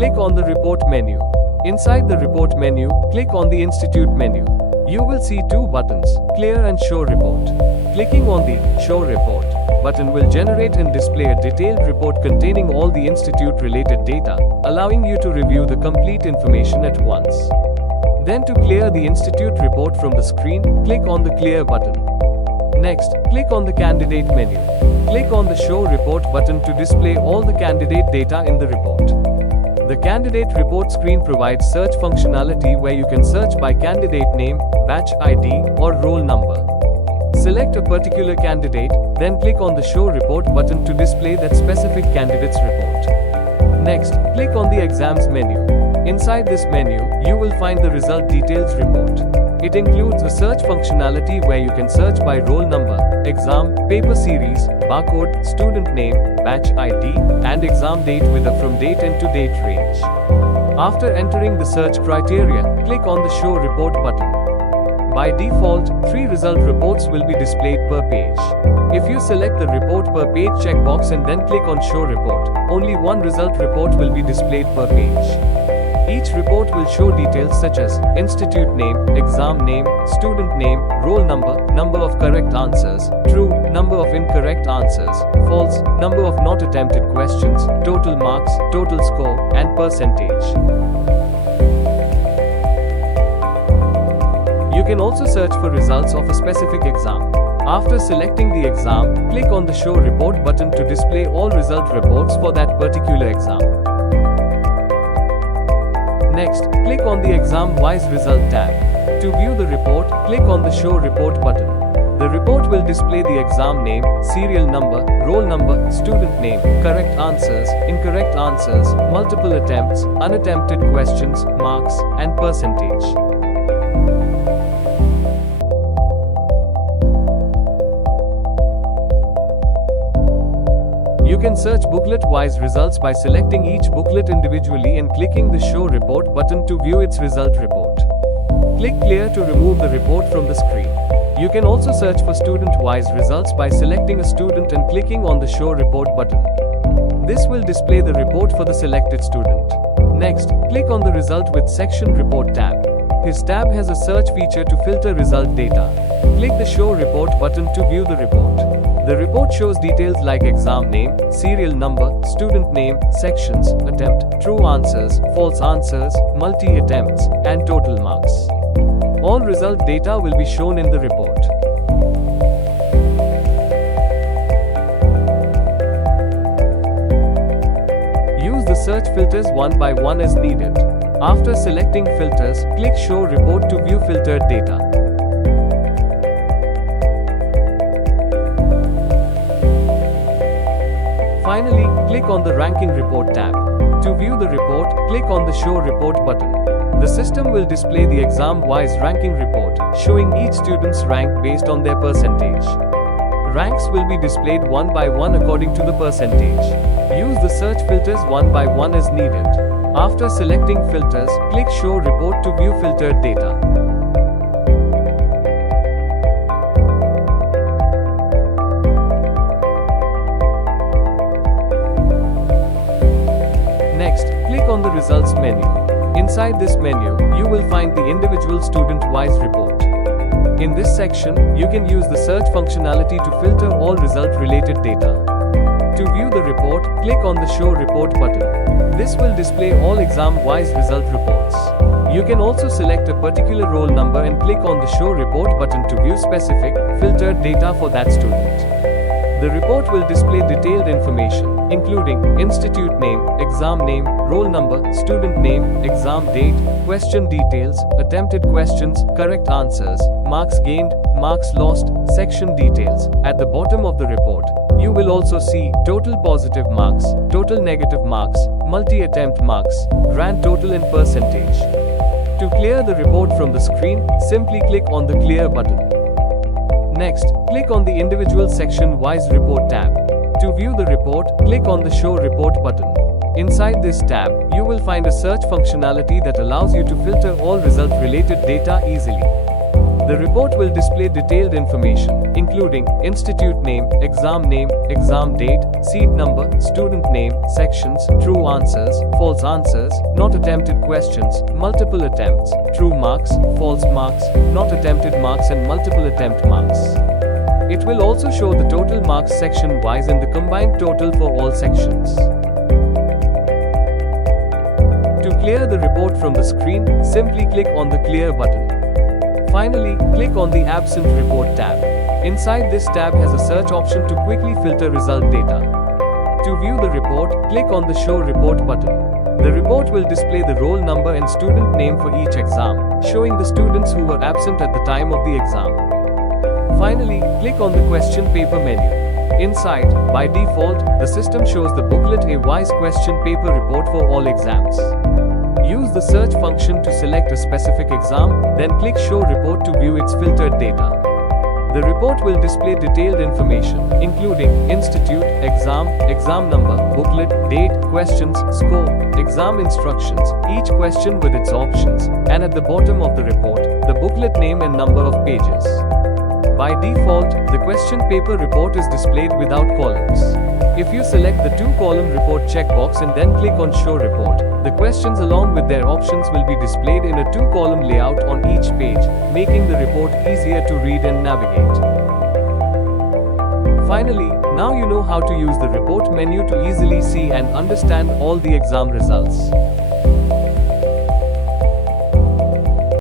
click on the report menu. Inside the report menu, click on the institute menu. You will see two buttons, Clear and Show Report. Clicking on the Show Report button will generate and display a detailed report containing all the institute-related data, allowing you to review the complete information at once. Then to clear the institute report from the screen, click on the Clear button. Next, click on the Candidate menu. Click on the Show Report button to display all the candidate data in the report. The candidate report screen provides search functionality where you can search by candidate name, batch ID, or roll number. Select a particular candidate, then click on the Show Report button to display that specific candidate's report. Next, click on the Exams menu. Inside this menu, you will find the Result Details report. It includes a search functionality where you can search by roll number, exam, paper series, barcode, student name, batch ID, and exam date with a from date and to date range. After entering the search criteria, click on the Show Report button. By default, 3 result reports will be displayed per page. If you select the Report per page checkbox and then click on Show Report, only 1 result report will be displayed per page. Each report will show details such as institute name, exam name, student name, roll number, number of correct answers, true, number of incorrect answers, false, number of not attempted questions, total marks, total score, and percentage. You can also search for results of a specific exam. After selecting the exam, click on the Show Report button to display all result reports for that particular exam. Next, click on the Exam-wise Result tab. To view the report, click on the Show Report button. The report will display the exam name, serial number, roll number, student name, correct answers, incorrect answers, multiple attempts, unattempted questions, marks, and percentage. You can search booklet-wise results by selecting each booklet individually and clicking the Show Report button to view its result report. Click Clear to remove the report from the screen. You can also search for student-wise results by selecting a student and clicking on the Show Report button. This will display the report for the selected student. Next, click on the Result with Section Report tab. This tab has a search feature to filter result data. Click the Show Report button to view the report. The report shows details like exam name, serial number, student name, sections, attempt, true answers, false answers, multi-attempts, and total marks. All result data will be shown in the report. Use the search filters one by one as needed. After selecting filters, click Show Report to view filtered data. Finally, click on the Ranking Report tab. To view the report, click on the Show Report button. The system will display the exam-wise ranking report, showing each student's rank based on their percentage. Ranks will be displayed one by one according to the percentage. Use the search filters one by one as needed. After selecting filters, click Show Report to view filtered data. Next, click on the Results menu. Inside this menu, you will find the individual student-wise report. In this section, you can use the search functionality to filter all result-related data. To view the report, click on the Show Report button. This will display all exam-wise result reports. You can also select a particular roll number and click on the Show Report button to view specific, filtered data for that student. The report will display detailed information, including institute name, exam name, roll number, student name, exam date, question details, attempted questions, correct answers, marks gained, marks lost, section details. At the bottom of the report, you will also see total positive marks, total negative marks, multi-attempt marks, grand total and percentage. To clear the report from the screen, simply click on the Clear button. Next, click on the individual section-wise report tab. To view the report, click on the Show Report button. Inside this tab, you will find a search functionality that allows you to filter all result-related data easily. The report will display detailed information, including institute name, exam date, seat number, student name, sections, true answers, false answers, not attempted questions, multiple attempts, true marks, false marks, not attempted marks and multiple attempt marks. It will also show the total marks section-wise and the combined total for all sections. To clear the report from the screen, simply click on the Clear button. Finally, click on the Absent Report tab. Inside this tab has a search option to quickly filter result data. To view the report, click on the Show Report button. The report will display the roll number and student name for each exam, showing the students who were absent at the time of the exam. Finally, click on the Question Paper menu. Inside, by default, the system shows the booklet A Wise Question Paper Report for all exams. Use the search function to select a specific exam, then click Show Report to view its filtered data. The report will display detailed information, including institute, exam number, booklet, date, questions, score, exam instructions, each question with its options, and at the bottom of the report, the booklet name and number of pages. By default, the question paper report is displayed without columns. If you select the 2-column report checkbox and then click on Show Report, the questions along with their options will be displayed in a 2-column layout on each page, making the report easier to read and navigate. Finally, now you know how to use the report menu to easily see and understand all the exam results.